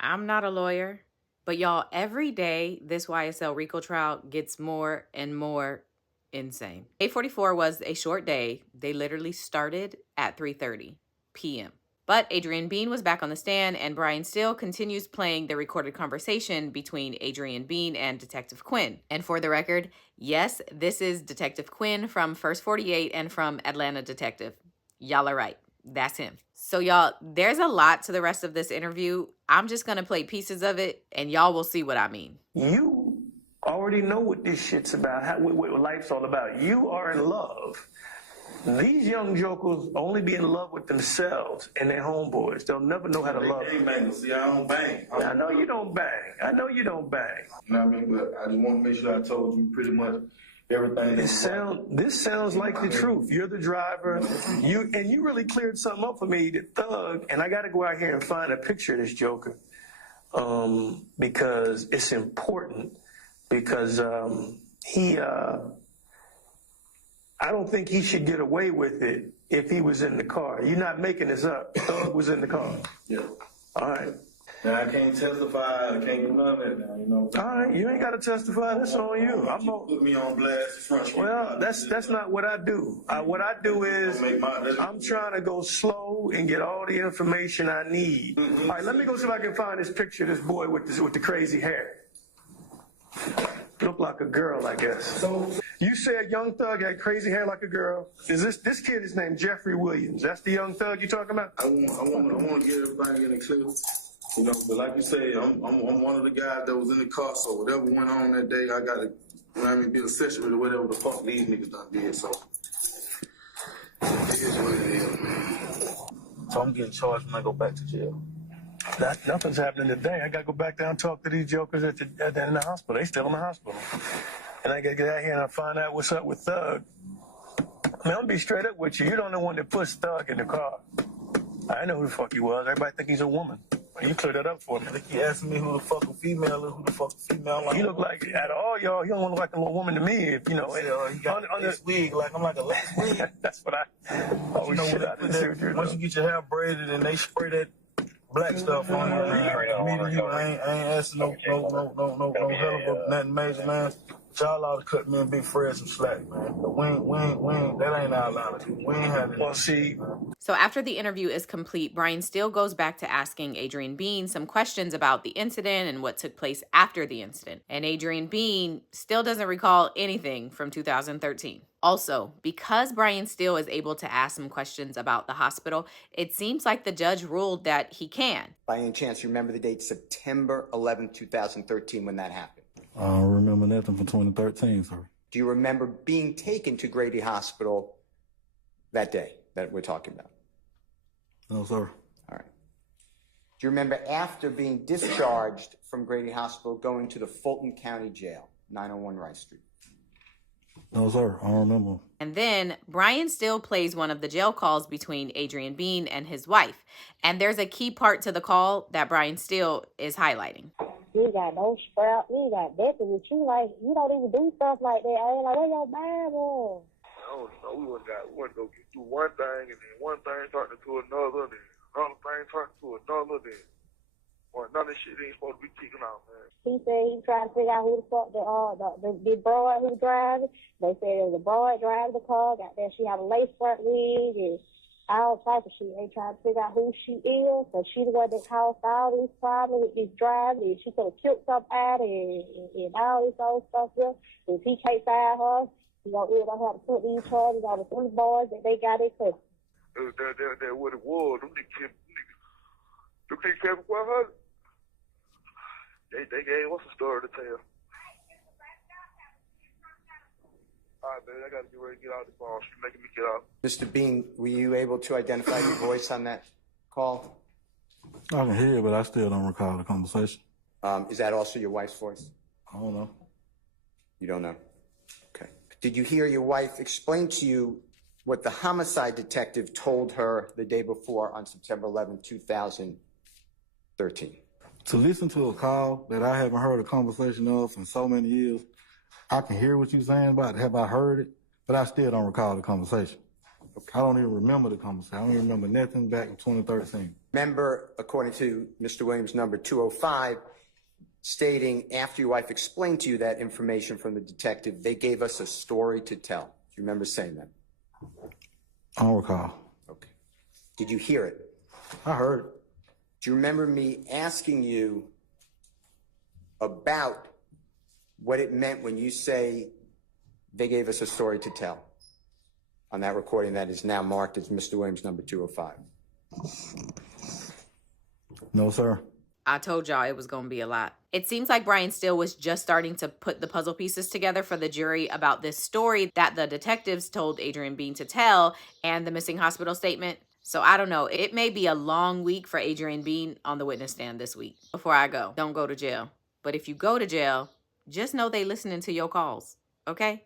I'm not a lawyer, but y'all, every day this YSL RICO trial gets more and more insane. Day 44 was a short day. They literally started at 3:30 p.m. But Adrian Bean was back on the stand, and Brian Steele continues playing the recorded conversation between Adrian Bean and Detective Quinn. And for the record, yes, this is Detective Quinn from First 48 and from Atlanta Detective. Y'all are right. That's him. So y'all, there's a lot to the rest of this interview. I'm just gonna play pieces of it, and y'all will see what I mean. You already know what this shit's about, what life's all about. You are in love. These young jokers only be in love with themselves and their homeboys. They'll never know how to love. Hey, man, see, I don't bang. I know you don't bang. I know you don't bang. You know what I mean? But I just want to make sure I told you pretty much everything. This sounds like the truth. You're the driver. You really cleared something up for me, the thug. And I got to go out here and find a picture of this joker because it's important. Because I don't think he should get away with it if he was in the car. You're not making this up. Thug was in the car. Yeah. All right. Now, I can't testify. I can't do none of that now, you know. All right. You ain't got to testify. That's on you. Put me on blast front street. Well, that's not what I do. What I do is I'm trying to go slow and get all the information I need. All right, let me go see if I can find this picture of this boy with the crazy hair. Look like a girl, I guess. So you said young thug had crazy hair like a girl. Is this kid is named Jeffrey Williams? That's the young thug you talking about? I want to get everybody in the clip. You know, but like you say, I'm one of the guys that was in the car, so whatever went on that day, I got to, you know what I mean, be a session with whatever the fuck these niggas done did, so. It is what it is, man. So I'm getting charged when I go back to jail. Nothing's happening today. I got to go back down and talk to these jokers in the hospital. They still in the hospital. And I got to get out here and I find out what's up with Thug. Man, I'm going to be straight up with you. You're the only one that puts Thug in the car. I know who the fuck he was. Everybody think he's a woman. You cleared that up for me. They keep asking me who the fuck a female is, who the fuck a female like. You look like, out of all y'all, you don't want to look like a little woman to me. If, you know, he got this wig, like I'm like a lace wig. That's what always shit out of once you get your hair braided and they spray that black stuff on you, I ain't asking no hell of a nothing major, man. Y'all ought to cut me and Big Fred some slack, man. But we ain't, that ain't our line. We ain't had it. Well, see. So after the interview is complete, Brian Steele goes back to asking Adrian Bean some questions about the incident and what took place after the incident. And Adrian Bean still doesn't recall anything from 2013. Also, because Brian Steele is able to ask some questions about the hospital, it seems like the judge ruled that he can. By any chance, you remember the date September 11, 2013 when that happened? I don't remember nothing from 2013, sir. Do you remember being taken to Grady Hospital that day that we're talking about? No, sir. All right. Do you remember after being discharged from Grady Hospital going to the Fulton County Jail, 901 Rice Street? No, sir. I don't remember. And then Brian Steele plays one of the jail calls between Adrian Bean and his wife. And there's a key part to the call that Brian Steele is highlighting. You ain't got no strap. You ain't got nothing with you. Like, you don't even do stuff like that. I ain't like, where your Bible? I don't know. We went to go get through one thing, and then one thing turned into another, then another thing turned into another, then none of this shit ain't supposed to be kicking out, man. He said he tried to figure out who the fuck the broad who driving. They said it was a broad driving the car. Got there, she had a lace front wig and all type of shit. They trying to figure out who she is. So she the one that caused all these problems with this driving. And she could have killed somebody and all this old stuff here. If he can't find her, he gonna have to put these charges on the three boys that they got in custody. That what it was. Them niggas kept it 100. They gave us a story to tell. All right, baby, I got to get ready to get out of the phone. She's making me get out. Mr. Bean, were you able to identify your voice on that call? I can hear it, but I still don't recall the conversation. Is that also your wife's voice? I don't know. You don't know? Okay. Did you hear your wife explain to you what the homicide detective told her the day before on September 11, 2013? To listen to a call that I haven't heard a conversation of in so many years, I can hear what you're saying about it. Have I heard it? But I still don't recall the conversation. Okay. I don't even remember the conversation. I don't even remember nothing back in 2013. Remember, according to Mr. Williams, number 205, stating after your wife explained to you that information from the detective, they gave us a story to tell. Do you remember saying that? I don't recall. Okay. Did you hear it? I heard it. Do you remember me asking you about what it meant when you say they gave us a story to tell on that recording that is now marked as Mr. Williams number 205? No, sir. I told y'all it was going to be a lot. It seems like Brian Steele was just starting to put the puzzle pieces together for the jury about this story that the detectives told Adrian Bean to tell and the missing hospital statement. So I don't know. It may be a long week for Adrian Bean on the witness stand this week. Before I go, don't go to jail. But if you go to jail, just know they listening to your calls, okay?